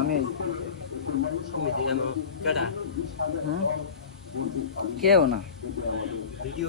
আমি হুম কেউ না। ভিডিও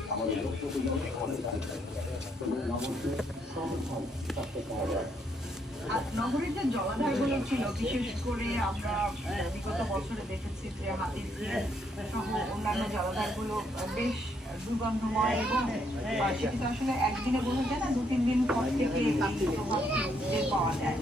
দেখি এই যে এই এই যে না আর নগরীর যে জলাধারগুলো ছিল, বিশেষ করে আমরা বিগত বছরে দেখেছি যে হাতির সহ অন্যান্য জলাধারগুলো বেশ দুর্গন্ধময় এবং সেটি আসলে একদিনে বোঝা যায় না দু তিন দিন পর থেকে পাওয়া যায়।